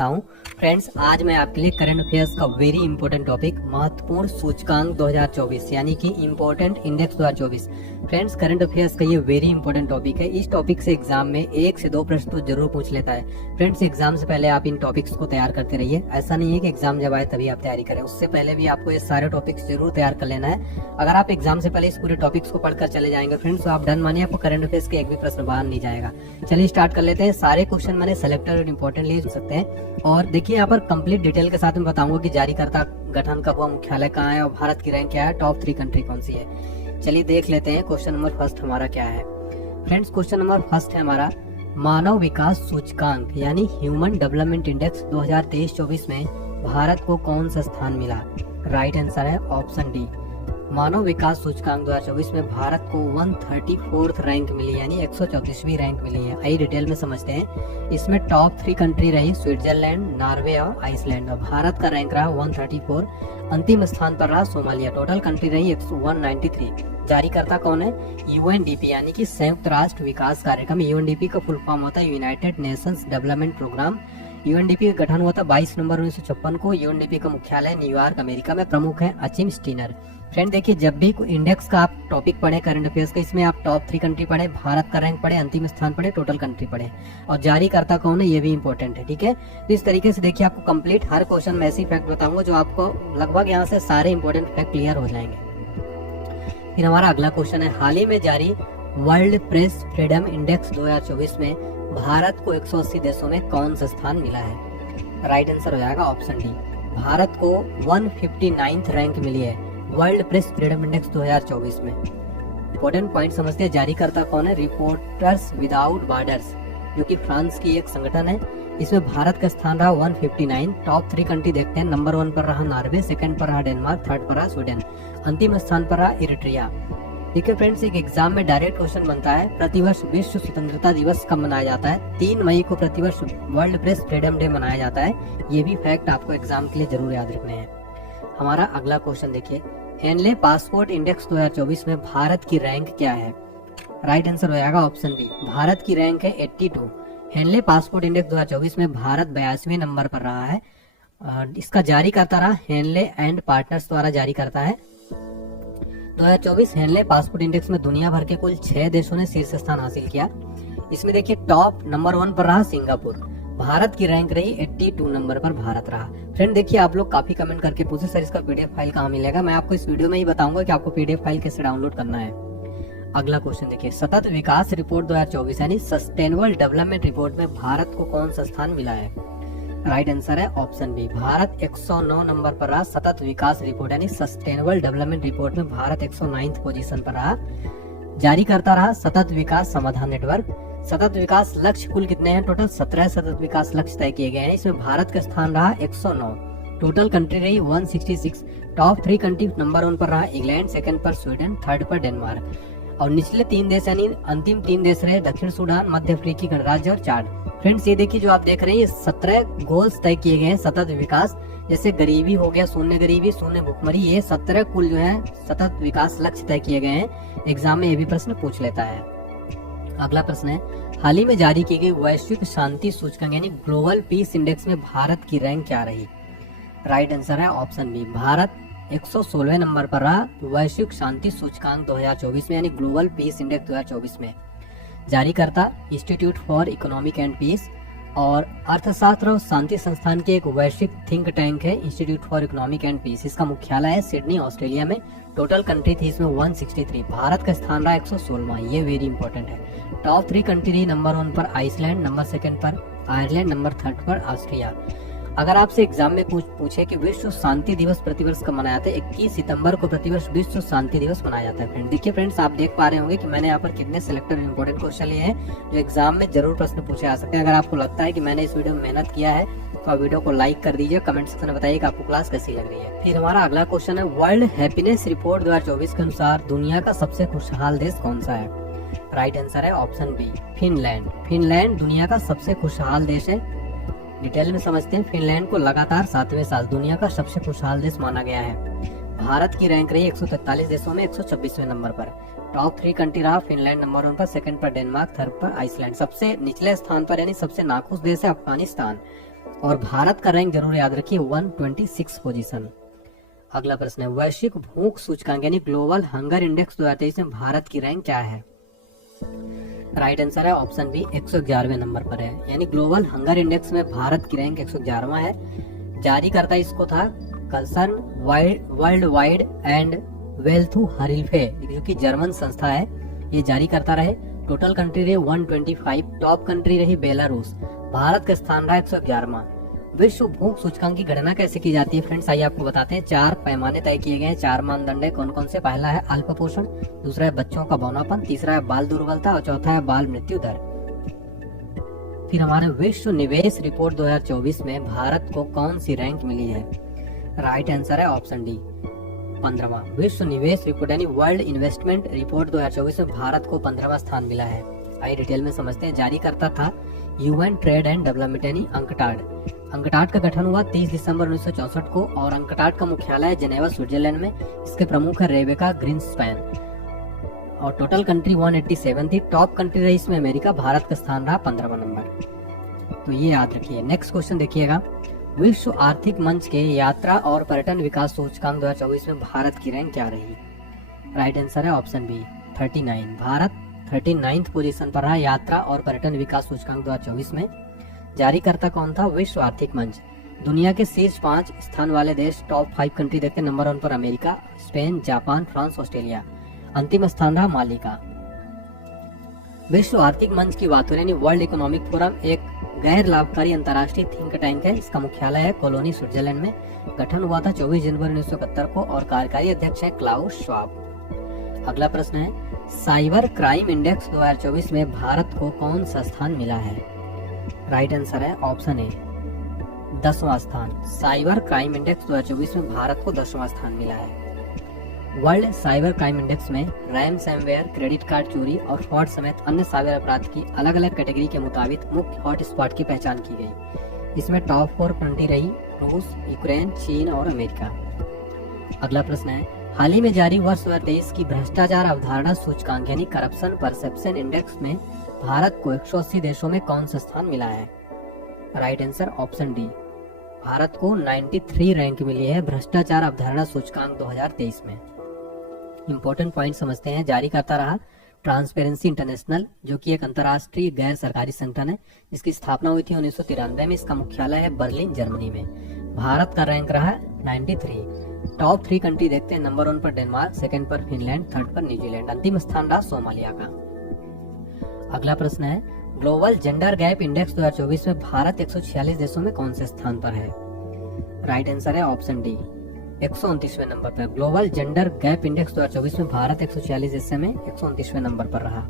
करता हूँ। फ्रेंड्स, आज मैं आपके लिए करंट अफेयर्स का वेरी इंपॉर्टेंट टॉपिक महत्वपूर्ण सूचकांक 2024 यानी कि important index 2024। Friends, current affairs का ये वेरी इंपॉर्टेंट टॉपिक है। इस टॉपिक से एग्जाम में 1 से 2 प्रश्न तो जरूर पूछ लेता है। फ्रेंड्स, एग्जाम से पहले आप इन टॉपिक्स को तैयार करते रहिए। ऐसा नहीं है कि एग्जाम जब आए तभी आप तैयारी करें, उससे पहले भी आपको ये सारे टॉपिक्स जरूर तैयार कर लेना है। अगर आप एग्जाम से पहले इस पूरे टॉपिक्स को पढ़कर चले जाएंगे फ्रेंड्स, तो आप डन मानिए, आपको करंट अफेयर्स के एक भी प्रश्न बाहर नहीं जाएगा। चलिए स्टार्ट कर लेते हैं। सारे क्वेश्चन मैंने सेलेक्टेड और इम्पोर्टेंट ले सकते हैं। और देखिए, यहाँ पर कंप्लीट डिटेल के साथ मैं बताऊंगा कि जारीकर्ता गठन कब हुआ, मुख्यालय कहाँ है और भारत की रैंक क्या है, टॉप 3 कंट्री कौन सी है। चलिए देख लेते हैं क्वेश्चन नंबर फर्स्ट हमारा क्या है। फ्रेंड्स, क्वेश्चन नंबर फर्स्ट है हमारा, मानव विकास सूचकांक यानी ह्यूमन डेवलपमेंट इंडेक्स 2023-24 में भारत को कौन सा स्थान मिला। राइट आंसर है ऑप्शन डी। मानव विकास सूचकांक 2024 में भारत को 134th रैंक मिली यानी 134वीं रैंक मिली है। आइए डिटेल में समझते हैं। इसमें टॉप 3 कंट्री रही स्विट्जरलैंड, नॉर्वे और आइसलैंड। और भारत का रैंक रहा 134। अंतिम स्थान पर रहा सोमालिया। टोटल कंट्री रही 193। जारीकर्ता कौन है? यूएनडीपी यानी कि संयुक्त राष्ट्र विकास कार्यक्रम। यूएनडीपी का फुल फॉर्म होता है United Nations Development Programme. UNDP का गठन हुआ था 22 नवंबर 1956 को। यूएनडीपी का मुख्यालय न्यूयॉर्क अमेरिका में। प्रमुख है अचिम स्टीनर। फ्रेंड देखिए, जब भी इंडेक्स का आप टॉपिक पढ़े करंट अफेयर्स का, इसमें आप टॉप 3 कंट्री पढ़े, भारत का रैंक पढ़े, अंतिम स्थान पढ़े, टोटल कंट्री पढ़े और जारीकर्ता कौन है ये भी इंपॉर्टेंट है। ठीक है, तो इस तरीके से देखिए, आपको कंप्लीट हर क्वेश्चन में ऐसी फैक्ट बताऊंगा जो आपको लगभग यहाँ से सारे इंपॉर्टेंट फैक्ट क्लियर हो जाएंगे। फिर हमारा अगला क्वेश्चन है, हाल ही में जारी वर्ल्ड प्रेस फ्रीडम इंडेक्स 2024 में भारत को 180 देशों में कौन सा स्थान मिला है। राइट आंसर हो जाएगा ऑप्शन डी। भारत को 159th रैंक मिली है वर्ल्ड प्रेस फ्रीडम इंडेक्स 2024 में। इंपॉर्टेंट पॉइंट समझते हैं। जारीकर्ता कौन है? रिपोर्टर्स विदाउट बॉर्डर्स, जो कि फ्रांस की एक संगठन है। इसमें भारत का स्थान रहा 159। टॉप 3 कंट्री देखते हैं। नंबर 1 पर रहा नॉर्वे, सेकंड पर रहा डेनमार्क, थर्ड पर रहा स्वीडन, अंतिम स्थान पर रहा इरिट्रिया। देखिए फ्रेंड्स, एक एग्जाम में डायरेक्ट क्वेश्चन बनता है, प्रतिवर्ष विश्व स्वतंत्रता दिवस कब मनाया जाता है। 3 मई को प्रतिवर्ष वर्ल्ड प्रेस फ्रीडम डे मनाया जाता है। ये भी फैक्ट आपको एग्जाम के लिए जरूर याद रखने हैं। हमारा अगला क्वेश्चन देखिए, हेनले पासपोर्ट इंडेक्स 2024 में भारत की रैंक क्या है। राइट आंसर हो जाएगा ऑप्शन बी। भारत की रैंक है 82। हेनले पासपोर्ट इंडेक्स 2024 में भारत 82वें नंबर पर रहा है। इसका जारी करता रहा हेनले एंड पार्टनर्स द्वारा जारी करता है। 2024 हेनले पासपोर्ट इंडेक्स में दुनिया भर के कुल 6 देशों ने शीर्ष स्थान हासिल किया। इसमें देखिए, टॉप नंबर 1 पर रहा सिंगापुर। भारत की रैंक रही 82 नंबर पर भारत रहा। फ्रेंड देखिए, आप लोग काफी कमेंट करके पूछे सर इसका पीडीएफ फाइल कहाँ मिलेगा। मैं आपको इस वीडियो में ही बताऊंगा कि आपको पीडीएफ फाइल कैसे डाउनलोड करना है। अगला क्वेश्चन देखिए, सतत विकास रिपोर्ट 2024 यानी सस्टेनेबल डेवलपमेंट रिपोर्ट में भारत को कौन सा स्थान मिला है। राइट आंसर है ऑप्शन बी। भारत 109 नंबर पर रहा। सतत विकास रिपोर्ट यानी सस्टेनेबल डेवलपमेंट रिपोर्ट में भारत 109th पोजीशन पर रहा। जारी करता रहा सतत विकास समाधान नेटवर्क। सतत विकास लक्ष्य कुल कितने हैं? टोटल 17 सतत विकास लक्ष्य तय किए गए हैं। इसमें भारत का स्थान रहा 109। टोटल कंट्री रही 166। टॉप 3 कंट्री नंबर 1 पर रहा इंग्लैंड, सेकंड पर स्वीडन, थर्ड पर डेनमार्क और निचले 3 देश यानी अंतिम 3 देश रहे दक्षिण सूडान, मध्य अफ्रीकी गणराज्य और चाड। फ्रेंड्स ये देखिए, जो आप देख रहे हैं ये 17 गोल्स तय किए गए हैं सतत विकास। जैसे गरीबी हो गया, शून्य गरीबी, शून्य भुखमरी, ये 17 कुल जो है सतत विकास लक्ष्य तय किए गए हैं। एग्जाम में ये भी प्रश्न पूछ लेता है। अगला प्रश्न है, हाल ही में जारी की गई वैश्विक शांति सूचकांक यानी ग्लोबल पीस इंडेक्स में भारत की रैंक क्या रही। राइट आंसर है ऑप्शन बी। भारत 116वें नंबर पर रहा वैश्विक शांति सूचकांक 2024 में यानी ग्लोबल पीस इंडेक्स 2024 में। जारी करता institute for economic and peace और अर्थशास्त्र और शांति संस्थान के एक वैश्विक थिंक टैंक है institute for economic and peace. इसका मुख्यालय है सिडनी ऑस्ट्रेलिया में। टोटल कंट्री थी इसमें 163। भारत का स्थान रहा 116वां। ये वेरी इंपॉर्टेंट है। टॉप 3 कंट्री रही नंबर 1 पर आइसलैंड, नंबर 2 पर आयरलैंड, नंबर 3 पर ऑस्ट्रिया। अगर आपसे एग्जाम में पूछे कि विश्व शांति दिवस प्रतिवर्ष कब मनाया जाता है, 21 सितंबर को प्रतिवर्ष विश्व शांति दिवस मनाया जाता है। फ्रेंड देखिए, फ्रेंड्स आप देख पा रहे होंगे कि मैंने यहाँ पर कितने सिलेक्टेड इंपॉर्टेंट क्वेश्चन लिए हैं जो एग्जाम में जरूर प्रश्न पूछे जा सकते हैं। अगर आपको लगता है कि मैंने इस वीडियो में मेहनत किया है तो आप वीडियो को लाइक कर दीजिए, कमेंट सेक्शन में बताइए कि आपको क्लास कैसी लग रही है। फिर हमारा अगला क्वेश्चन है, वर्ल्ड हैप्पीनेस रिपोर्ट 2024 के अनुसार दुनिया का सबसे खुशहाल देश कौन सा है। राइट आंसर है ऑप्शन बी, फिनलैंड। फिनलैंड दुनिया का सबसे खुशहाल देश है। डिटेल में समझते हैं। फिनलैंड को लगातार 7वें साल दुनिया का सबसे खुशहाल देश माना गया है। भारत की रैंक रही 143 देशों में 126वें नंबर पर। टॉप 3 कंट्री रहा फिनलैंड नंबर 1 पर, सेकंड पर डेनमार्क, थर्ड पर आइसलैंड। सबसे निचले स्थान पर यानी सबसे नाखुश देश है अफगानिस्तान। और भारत का रैंक जरूर याद रखिए 126 पोजीशन। अगला प्रश्न है, वैश्विक भूख सूचकांक यानी ग्लोबल हंगर इंडेक्स 2023 में भारत की रैंक क्या है? राइट आंसर है ऑप्शन बी 111वें नंबर पर है, यानी ग्लोबल हंगर इंडेक्स में भारत की रैंक 111वां है। जारी करता इसको था कंसर्न वर्ल्ड वाइड एंड वेल्थू हरिल्फे, जो कि जर्मन संस्था है, ये जारी करता रहे। टोटल कंट्री रही 125, टॉप कंट्री रही बेलारूस। भारत का स्थान रहा 111वां। विश्व भूख सूचकांक की गणना कैसे की जाती है फ्रेंड्स, आइए आपको बताते हैं। 4 पैमाने तय किए गए हैं, 4 मानदंड है। कौन कौन से? पहला है अल्प पोषण, दूसरा है बच्चों का बौनापन, तीसरा है बाल दुर्बलता और चौथा है बाल मृत्यु दर। फिर हमारे विश्व निवेश रिपोर्ट 2024 में भारत को कौन सी रैंक मिली है? राइट आंसर है ऑप्शन डी 15वां। विश्व निवेश रिपोर्ट यानी वर्ल्ड इन्वेस्टमेंट रिपोर्ट 2024 में भारत को 15वां स्थान मिला है। आइए डिटेल में समझते हैं। जारी करता था यूएन ट्रेड एंड डेवलपमेंट यानी अंकटाड। अंकटाड का गठन हुआ 30 दिसंबर 1964 को और अंकटाड का मुख्यालय जेनेवा स्विट्जरलैंड में। इसके प्रमुख है रेबेका ग्रीन्सपैन और टोटल कंट्री 187 थी। टॉप कंट्री रही इसमें अमेरिका। भारत का स्थान रहा 15वां नंबर, तो ये याद रखिए। नेक्स्ट क्वेश्चन देखिएगा, विश्व आर्थिक मंच के यात्रा और पर्यटन विकास सूचकांक 2024 में भारत की रैंक क्या रही? राइट आंसर है ऑप्शन बी 39। भारत 39th पोजीशन पर रहा यात्रा और पर्यटन विकास सूचकांक 2024 में। जारीकर्ता कौन था? विश्व आर्थिक मंच। दुनिया के शीर्ष 5 स्थान वाले देश, टॉप 5 कंट्री देखते हैं। नंबर 1 पर America, Spain, Japan, France, Australia. अंतिम स्थान रहा माली का। विश्व आर्थिक मंच की बात हो रही है, वर्ल्ड इकोनॉमिक फोरम एक गैर लाभकारी अंतर्राष्ट्रीय थिंक टैंक है। इसका मुख्यालय है कोलोनी स्विट्जरलैंड में। गठन हुआ था 24 जनवरी 1971 को और कार्यकारी अध्यक्ष है क्लाउस श्वाब। अगला प्रश्न है, साइबर क्राइम इंडेक्स 2024 में भारत को कौन सा स्थान मिला है? राइट आंसर है ऑप्शन ए 10वां स्थान। साइबर क्राइम इंडेक्स 2024 में भारत को 10वां स्थान मिला है। वर्ल्ड साइबर क्राइम इंडेक्स में रैनसमवेयर, क्रेडिट कार्ड चोरी और फ्रॉड समेत अन्य साइबर अपराध की अलग अलग कैटेगरी के मुताबिक मुख्य हॉटस्पॉट की पहचान की गई। इसमें टॉप 4 कंट्री रही रूस, यूक्रेन, चीन और अमेरिका। अगला प्रश्न है, हाल ही में जारी वर्ष 2023 की भ्रष्टाचार अवधारणा सूचकांक यानी करप्शन परसेप्शन इंडेक्स में भारत को 180 देशों में कौन सा स्थान मिला है? Right answer option D. Bharat को 93 रैंक मिली है भ्रष्टाचार अवधारणा सूचकांक 2023 में। इंपॉर्टेंट पॉइंट समझते हैं। जारी करता रहा ट्रांसपेरेंसी इंटरनेशनल, जो कि एक अंतर्राष्ट्रीय गैर सरकारी संगठन है जिसकी स्थापना हुई थी 1993 में। इसका मुख्यालय है बर्लिन, जर्मनी में। भारत का रैंक रहा 93। टॉप 3 कंट्री देखते हैं। नंबर 1 पर डेनमार्क, सेकंड पर फिनलैंड, थर्ड पर न्यूजीलैंड। अंतिम स्थान रहा सोमालिया का। अगला प्रश्न है, ग्लोबल जेंडर गैप इंडेक्स 2024 में भारत 146 देशों में कौन से स्थान पर है? राइट आंसर है ऑप्शन डी 129वें नंबर पर। ग्लोबल जेंडर गैप इंडेक्स 2024 में भारत 146 देशों में 129वें नंबर पर रहा।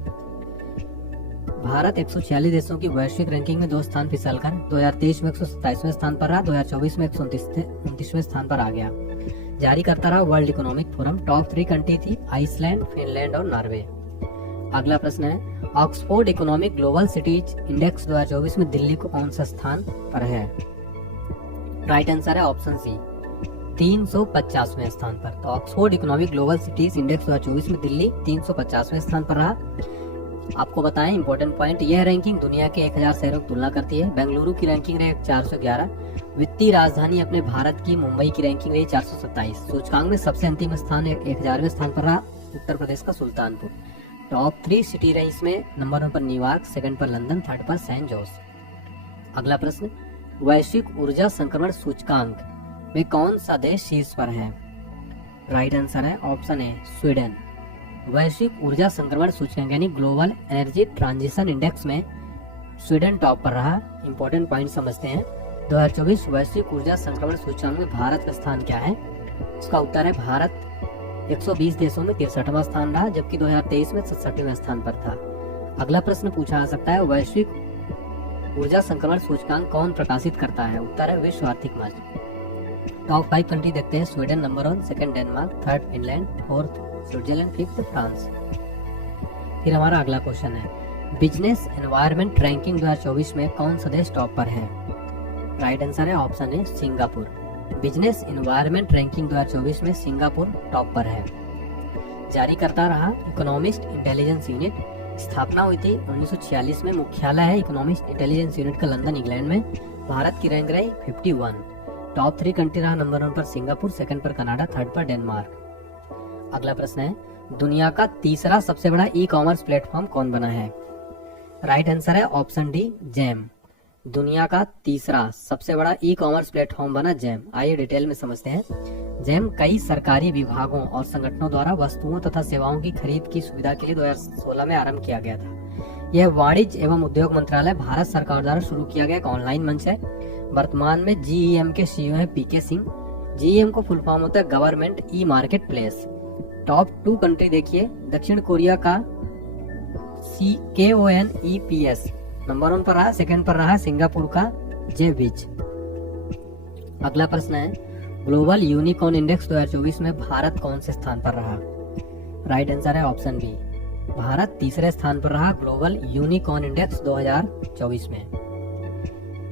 भारत 146 देशों की वैश्विक रैंकिंग में 2 स्थान फिसलकर 2023 में 127वें स्थान पर रहा, 2024 में 129वें स्थान पर आ गया। जारी करता रहा world economic forum. Top 3 country थी आइसलैंड, फिनलैंड और नॉर्वे। अगला प्रश्न है, Oxford economic global cities index 2024 में दिल्ली को कौन सा स्थान पर है? राइट आंसर है ऑप्शन सी 350वें स्थान पर। तो Oxford economic global cities index 2024 में दिल्ली 350वें स्थान पर रहा। आपको बताएं इंपॉर्टेंट पॉइंट, यह रैंकिंग दुनिया के 1000 शहरों की तुलना करती है। बेंगलुरु की रैंकिंग रही 411। वित्तीय राजधानी अपने भारत की मुंबई की रैंकिंग रही 427। सूचकांक में सबसे अंतिम स्थान 1000वें स्थान पर रहा उत्तर प्रदेश का सुल्तानपुर। टॉप 3 सिटी रही इसमें। नंबर 1 पर न्यूयॉर्क, सेकंड पर लंदन, थर्ड पर सैन जोस। अगला प्रश्न, वैश्विक ऊर्जा संक्रमण सूचकांक में कौन सा देश शीर्ष पर है? राइट आंसर है ऑप्शन ए स्वीडन। वैश्विक ऊर्जा संक्रमण सूचकांक यानी ग्लोबल एनर्जी ट्रांजिशन इंडेक्स में स्वीडन टॉप पर रहा। इंपॉर्टेंट पॉइंट समझते हैं। 2024 वैश्विक ऊर्जा संक्रमण सूचकांक में भारत का स्थान क्या है? इसका उत्तर है भारत 120 देशों में 63वां स्थान रहा, जबकि 2023 में 67वें स्थान पर था। अगला प्रश्न पूछा जा सकता है, वैश्विक ऊर्जा संक्रमण सूचकांक कौन प्रकाशित करता है? उत्तर है विश्व आर्थिक मंच। टॉप 5 कंट्री देखते हैं। Sweden number 1, second Denmark, third Finland, fourth Switzerland, fifth France. फिर हमारा अगला क्वेश्चन है, बिजनेस एनवायरनमेंट रैंकिंग 2024 में कौन सा देश टॉप पर है? राइट आंसर है option A Singapore. Business environment ranking 2024 में सिंगापुर टॉप पर है। जारी करता रहा इकोनॉमिस्ट इंटेलिजेंस यूनिट। स्थापना हुई थी 1946 में। मुख्यालय है इकोनॉमिस्ट इंटेलिजेंस यूनिट का लंदन, इंग्लैंड में। भारत की रैंक रही 51। टॉप 3 कंट्री रहा नंबर 1 पर सिंगापुर, सेकंड पर कनाडा, थर्ड पर डेनमार्क। अगला प्रश्न है, दुनिया का तीसरा सबसे बड़ा ई कॉमर्स प्लेटफॉर्म कौन बना है? राइट आंसर है ऑप्शन डी, जैम। दुनिया का तीसरा सबसे बड़ा ई कॉमर्स प्लेटफॉर्म बना जैम। आइए डिटेल में समझते हैं। जैम कई सरकारी विभागों और संगठनों द्वारा वस्तुओं तथा सेवाओं की खरीद की सुविधा के लिए 2016 में आरंभ किया गया था। यह वाणिज्य एवं उद्योग मंत्रालय भारत सरकार द्वारा शुरू किया गया एक ऑनलाइन मंच है। वर्तमान में GEM के CEO हैं PK सिंह। GEM को फुल फॉर्म होता है government e market place. Top 2 country देखिए, दक्षिण कोरिया का KONEPS नंबर 1 पर रहा, सेकंड पर रहा सिंगापुर का JBIZ। अगला प्रश्न है, ग्लोबल यूनिकॉर्न इंडेक्स 2024 में भारत कौन से स्थान पर रहा? राइट आंसर है ऑप्शन बी, भारत तीसरे स्थान पर रहा ग्लोबल यूनिकॉर्न इंडेक्स 2024 में।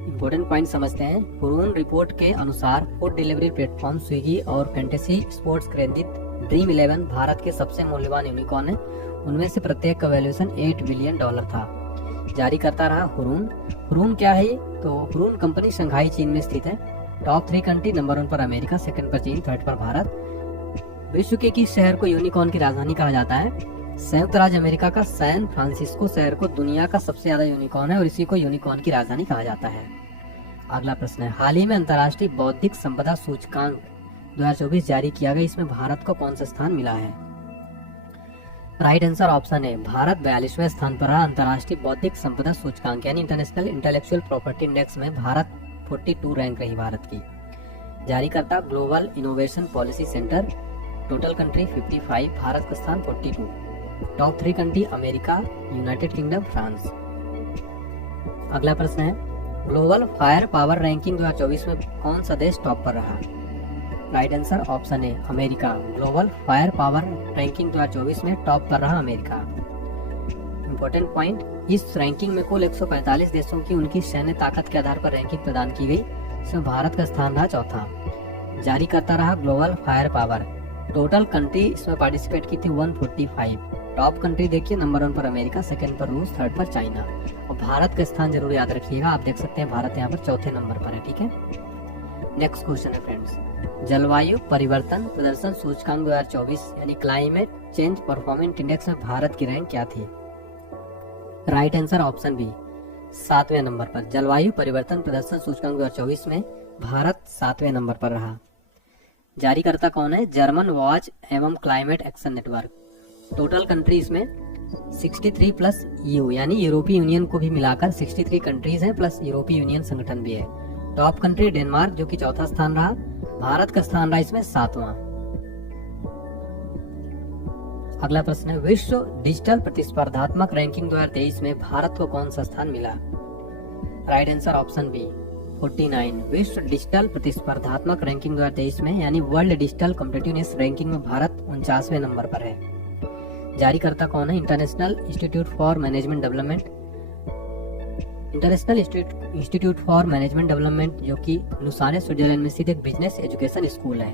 इंपोर्टेंट पॉइंट समझते हैं। हुरून रिपोर्ट के अनुसार फूड डिलीवरी प्लेटफॉर्म स्विगी और फैंटेसी स्पोर्ट्स केंद्रित ड्रीम 11 भारत के सबसे मूल्यवान यूनिकॉर्न है। उनमें से प्रत्येक का वैल्यूएशन $8 बिलियन था। जारी करता रहा हुरून। हुरून क्या है? तो हुरून कंपनी शंघाई चीन में स्थित है। टॉप 3 कंट्री नंबर 1 पर अमेरिका, सेकंड पर चीन, थर्ड पर भारत। विश्व के किस शहर को यूनिकॉर्न की राजधानी कहा जाता है? संयुक्त राज्य अमेरिका का सैन फ्रांसिस्को शहर को दुनिया का सबसे ज्यादा यूनिकॉर्न है और इसी को यूनिकॉर्न की राजधानी कहा जाता है। अगला प्रश्न है, हाल ही में अंतर्राष्ट्रीय बौद्धिक संपदा सूचकांक 2024 जारी किया गया, इसमें भारत को कौन सा स्थान मिला है? राइट आंसर ऑप्शन है, भारत 42वें स्थान पर रहा अंतर्राष्ट्रीय बौद्धिक संपदा सूचकांक यानी इंटरनेशनल इंटेलेक्चुअल प्रॉपर्टी इंडेक्स में भारत 42 रैंक रही भारत की। जारी करता global innovation policy centre. Total country 55, Bharat का स्थान 42। Top 3 country America, United kingdom, France. अगला प्रश्न है, ग्लोबल फायर पावर रैंकिंग 2024 में कौन सा देश टॉप पर रहा? राइट आंसर ऑप्शन है America. Global fire power ranking 2024 में टॉप पर रहा अमेरिका। इंपॉर्टेंट पॉइंट, इस रैंकिंग में कुल 145 देशों की उनकी सैन्य ताकत के आधार पर रैंकिंग प्रदान की गई। इसमें भारत का स्थान रहा चौथा। जारी करता रहा global fire power. Total country इसमें पार्टिसिपेट की थी 145। टॉप कंट्री देखिए, नंबर 1 पर अमेरिका, सेकंड पर रूस, थर्ड पर चाइना और भारत का स्थान जरूर याद रखिएगा। आप देख सकते हैं भारत यहाँ पर चौथे नंबर पर है। ठीक है, नेक्स्ट क्वेश्चन है फ्रेंड्स, जलवायु परिवर्तन प्रदर्शन सूचकांक 2024 यानी क्लाइमेट चेंज परफॉर्मेंस इंडेक्स में भारत की रैंक क्या थी? राइट आंसर ऑप्शन बी, 7वें नंबर पर। जलवायु परिवर्तन प्रदर्शन सूचकांक 2024 में भारत 7वें नंबर पर रहा। जारी करता कौन है? जर्मन वॉच एवं climate action network. Total country इसमें 63 प्लस EU यानी यूरोपीय यूनियन को भी मिलाकर 63 कंट्रीज हैं प्लस यूरोपीय यूनियन संगठन भी है। टॉप कंट्री डेनमार्क जो कि चौथा स्थान रहा। भारत का स्थान रहा इसमें 7वां। अगला प्रश्न है, विश्व डिजिटल प्रतिस्पर्धात्मक रैंकिंग 2023 में भारत को कौन सा स्थान मिला? Right answer option B, 49। विश्व डिजिटल प्रतिस्पर्धात्मक रैंकिंग 2023 में यानी वर्ल्ड डिजिटल कॉम्पिटिटिवनेस रैंकिंग में भारत 49वें नंबर पर है। जारी करता कौन है? International institute for management development. International institute for management development जो कि लुसाने स्विट्जरलैंड में स्थित एक बिजनेस एजुकेशन स्कूल है।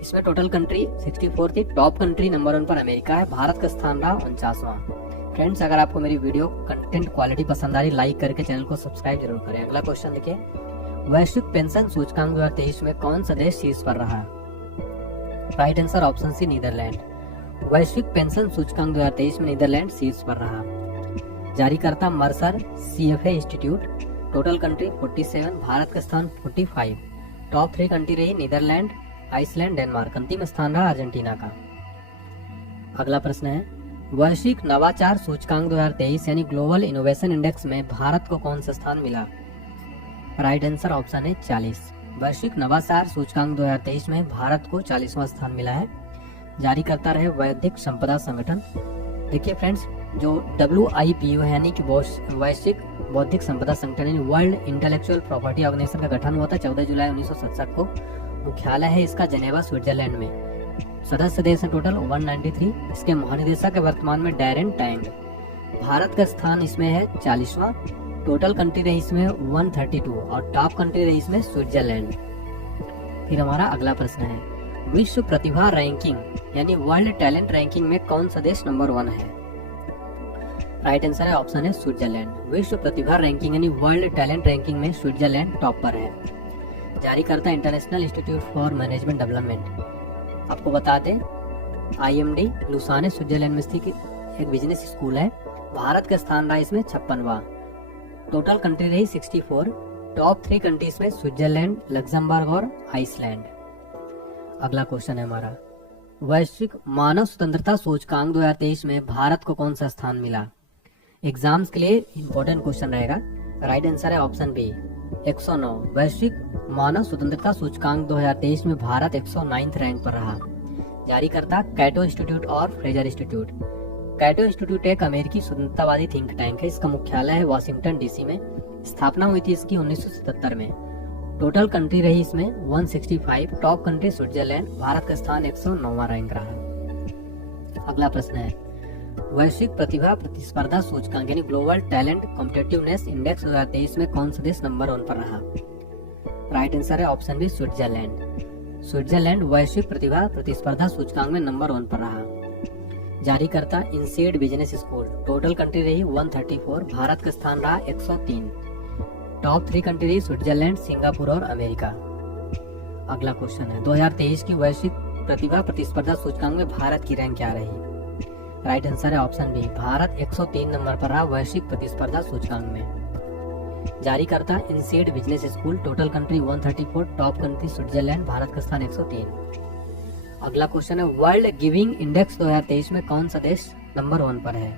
इसमें टोटल कंट्री 64 थी। टॉप कंट्री नंबर 1 पर अमेरिका है। भारत का स्थान रहा 49वां। फ्रेंड्स, अगर आपको मेरी वीडियो कंटेंट क्वालिटी पसंद आ रही, लाइक करके चैनल को सब्सक्राइब जरूर करें। अगला क्वेश्चन देखिए, वैश्विक पेंशन सूचकांक 2023 में कौन सा देश शीर्ष पर रहा? Right answer option C, Netherlands. वैश्विक पेंशन सूचकांक 2023 में नीदरलैंड शीर्ष पर रहा। जारी करता Mercer CFA institute. Total country 47, भारत का स्थान 45। टॉप 3 कंट्री रही नीदरलैंड, आइसलैंड, डेनमार्क। अंतिम स्थान रहा अर्जेंटीना का। अगला प्रश्न है, वैश्विक नवाचार सूचकांक 2023 यानी ग्लोबल इनोवेशन इंडेक्स में भारत को कौन सा स्थान मिला? राइट आंसर ऑप्शन है 40। वैश्विक नवाचार सूचकांक 2023 में भारत को 40वां स्थान मिला है। जारी करता रहे वैश्विक संपदा संगठन। देखिए फ्रेंड्स, जो WIPO है यानी कि वैश्विक बौद्धिक संपदा संगठन यानी वर्ल्ड इंटेलेक्चुअल प्रॉपर्टी ऑर्गेनाइजेशन का गठन हुआ था 14 जुलाई 1967 को। मुख्यालय है इसका जेनेवा स्विट्जरलैंड में। सदस्य देश है टोटल 193। इसके महानिदेशक है वर्तमान में डैरेन टैंग। भारत का स्थान इसमें है 40वां। टोटल कंट्री रही इसमें 132 और टॉप कंट्री रही इसमें स्विट्जरलैंड। फिर हमारा अगला प्रश्न है, विश्व प्रतिभा रैंकिंग यानी वर्ल्ड टैलेंट रैंकिंग में कौन सा देश नंबर 1 है? राइट आंसर है ऑप्शन है स्विट्जरलैंड। विश्व प्रतिभा रैंकिंग यानी वर्ल्ड टैलेंट रैंकिंग में स्विट्जरलैंड टॉप पर है। जारी करता है international institute for management development. आपको बता दें IMD लुसाने स्विट्जरलैंड में स्थित एक बिजनेस स्कूल है। भारत का स्थान रहा इसमें 56वां। टोटल कंट्री रही 64। टॉप 3 कंट्रीज में स्विट्जरलैंड, लग्जमबर्ग और आइसलैंड। अगला क्वेश्चन है हमारा, वैश्विक मानव स्वतंत्रता सूचकांक 2023 में भारत को कौन सा स्थान मिला? एग्जाम्स के लिए इंपॉर्टेंट क्वेश्चन रहेगा। राइट आंसर है ऑप्शन बी 109। वैश्विक मानव स्वतंत्रता सूचकांक 2023 में भारत 109 रैंक पर रहा। जारी करता कैटो इंस्टीट्यूट और फ्रेजर इंस्टीट्यूट। कैटो इंस्टीट्यूट एक अमेरिकी स्वतंत्रतावादी थिंक टैंक है। इसका मुख्यालय है वाशिंगटन DC में। स्थापना हुई थी इसकी 1977 में। टोटल कंट्री रही इसमें 165। Top country Switzerland. भारत का स्थान 109वां रैंक रहा। अगला प्रश्न है, वैश्विक प्रतिभा प्रतिस्पर्धा सूचकांक यानी ग्लोबल टैलेंट कॉम्पिटिटिवनेस इंडेक्स 2023 में कौन सा देश नंबर 1 पर रहा? राइट आंसर है ऑप्शन बी स्विट्जरलैंड। स्विट्जरलैंड वैश्विक प्रतिभा प्रतिस्पर्धा सूचकांक में नंबर 1 पर रहा। जारी करता INSEAD business school. Total country रही 134। भारत का स्थान रहा 103। टॉप 3 कंट्री रही स्विट्जरलैंड, सिंगापुर और अमेरिका। अगला क्वेश्चन है, 2023 की वैश्विक प्रतिभा प्रतिस्पर्धा सूचकांक में भारत की रैंक क्या रही? राइट आंसर है ऑप्शन बी भारत 103 नंबर पर रहा वैश्विक प्रतिस्पर्धा सूचकांक में। जारी करता INSEAD business school. Total country 134। Top country Switzerland. Bharat का स्थान 103। अगला क्वेश्चन है, वर्ल्ड गिविंग इंडेक्स 2023 में कौन सा देश नंबर 1 पर है?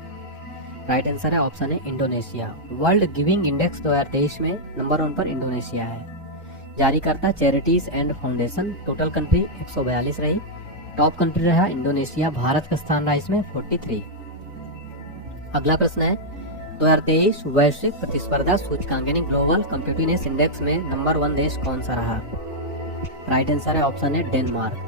राइट आंसर है ऑप्शन है इंडोनेशिया। वर्ल्ड गिविंग इंडेक्स 2023 में नंबर 1 पर इंडोनेशिया है। जारी करता charities and foundation. Total country 142 रही। टॉप कंट्री रहा इंडोनेशिया। भारत का स्थान रहा इसमें 43। अगला प्रश्न है, 2023 वैश्विक प्रतिस्पर्धा सूचकांक यानी ग्लोबल कॉम्पिटिटिवनेस इंडेक्स में नंबर 1 देश कौन सा रहा? राइट आंसर है ऑप्शन है डेनमार्क।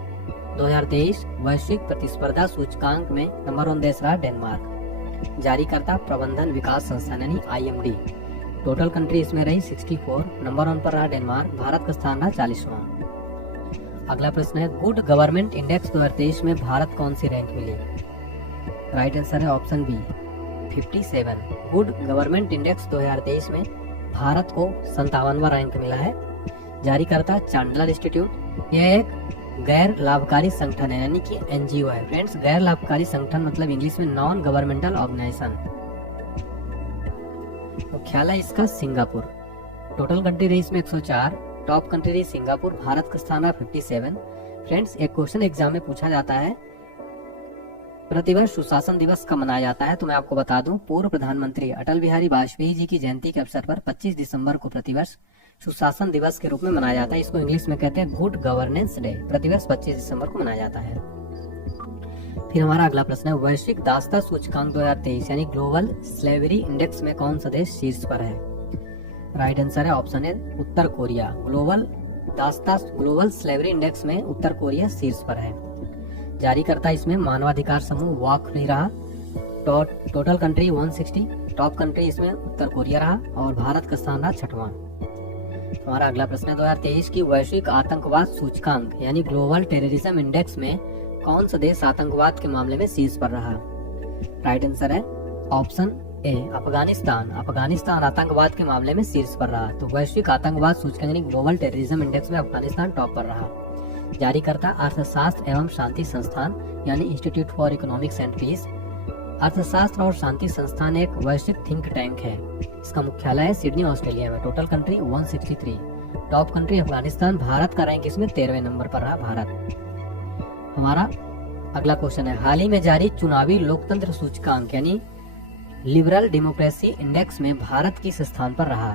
2023 वैश्विक प्रतिस्पर्धा सूचकांक में नंबर 1 देश रहा डेनमार्क। जारी करता प्रबंधन विकास संस्थान यानी IMD। टोटल कंट्री इसमें रही 64। नंबर 1 पर रहा डेनमार्क। भारत का स्थान रहा 40वां। अगला प्रश्न है, गुड गवर्नमेंट इंडेक्स 2023 में भारत कौन सी रैंक मिली? राइट आंसर है option B 57। Good government index 2023 में भारत को 57वां रैंक मिला है। जारी करता चांडलर इंस्टीट्यूट। यह एक गैर लाभकारी संगठन है यानी कि NGO है। फ्रेंड्स, गैर लाभकारी संगठन मतलब इंग्लिश में नॉन गवर्नमेंटल ऑर्गेनाइजेशन। मुख्यालय इसका सिंगापुर। टोटल कंट्री रही इसमें 104। टॉप कंट्री रही सिंगापुर। भारत का स्थान है 57। फ्रेंड्स, एक क्वेश्चन एग्जाम में पूछा जाता है प्रतिवर्ष सुशासन दिवस कब मनाया जाता है? तो मैं आपको बता दूं, पूर्व प्रधानमंत्री अटल बिहारी वाजपेयी जी की जयंती के अवसर पर 25 दिसंबर को प्रतिवर्ष सुशासन दिवस के रूप में मनाया जाता है। इसको इंग्लिश में कहते हैं गुड गवर्नेंस डे। प्रतिवर्ष 25 दिसंबर को मनाया जाता है। फिर हमारा अगला प्रश्न है, वैश्विक दासता सूचकांक 2023 यानी ग्लोबल स्लेवरी इंडेक्स में कौन सा देश शीर्ष पर है? राइट आंसर है ऑप्शन है उत्तर कोरिया। ग्लोबल स्लेवरी इंडेक्स में उत्तर कोरिया शीर्ष पर है। जारी करता इसमें मानवाधिकार समूह वॉक नहीं रहा। Total country 160। टॉप कंट्री इसमें उत्तर कोरिया रहा और भारत का स्थान रहा 6वां। हमारा अगला प्रश्न है, 2023 की वैश्विक आतंकवाद सूचकांक यानी ग्लोबल टेररिज्म इंडेक्स में कौन सा देश आतंकवाद के मामले में शीर्ष पर रहा? राइट आंसर है ऑप्शन ए अफगानिस्तान। अफगानिस्तान आतंकवाद के मामले में शीर्ष पर रहा। तो वैश्विक आतंकवाद सूचकांक यानी ग्लोबल टेररिज्म इंडेक्स में अफगानिस्तान टॉप पर रहा। जारी करता अर्थशास्त्र एवं शांति संस्थान यानी institute for economics and peace. अर्थशास्त्र और शांति संस्थान एक वैश्विक थिंक टैंक है। इसका मुख्यालय है सिडनी, ऑस्ट्रेलिया में। Total country 163। Top country Afghanistan. Bharat का रैंक इसमें 13वें नंबर पर रहा भारत। हमारा अगला क्वेश्चन है, हाल ही में जारी चुनावी लोकतंत्र सूचकांक यानी लिबरल डेमोक्रेसी इंडेक्स में भारत किस स्थान पर रहा?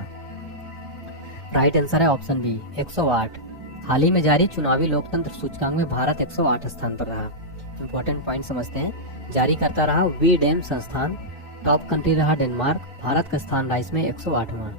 राइट आंसर है ऑप्शन बी 108। हाल ही में जारी चुनावी लोकतंत्र सूचकांक में भारत 108 स्थान पर रहा। इंपॉर्टेंट पॉइंट समझते हैं। जारी करता रहा वी डैम संस्थान। टॉप कंट्री रहा डेनमार्क। भारत का स्थान रहा इसमें 108वां।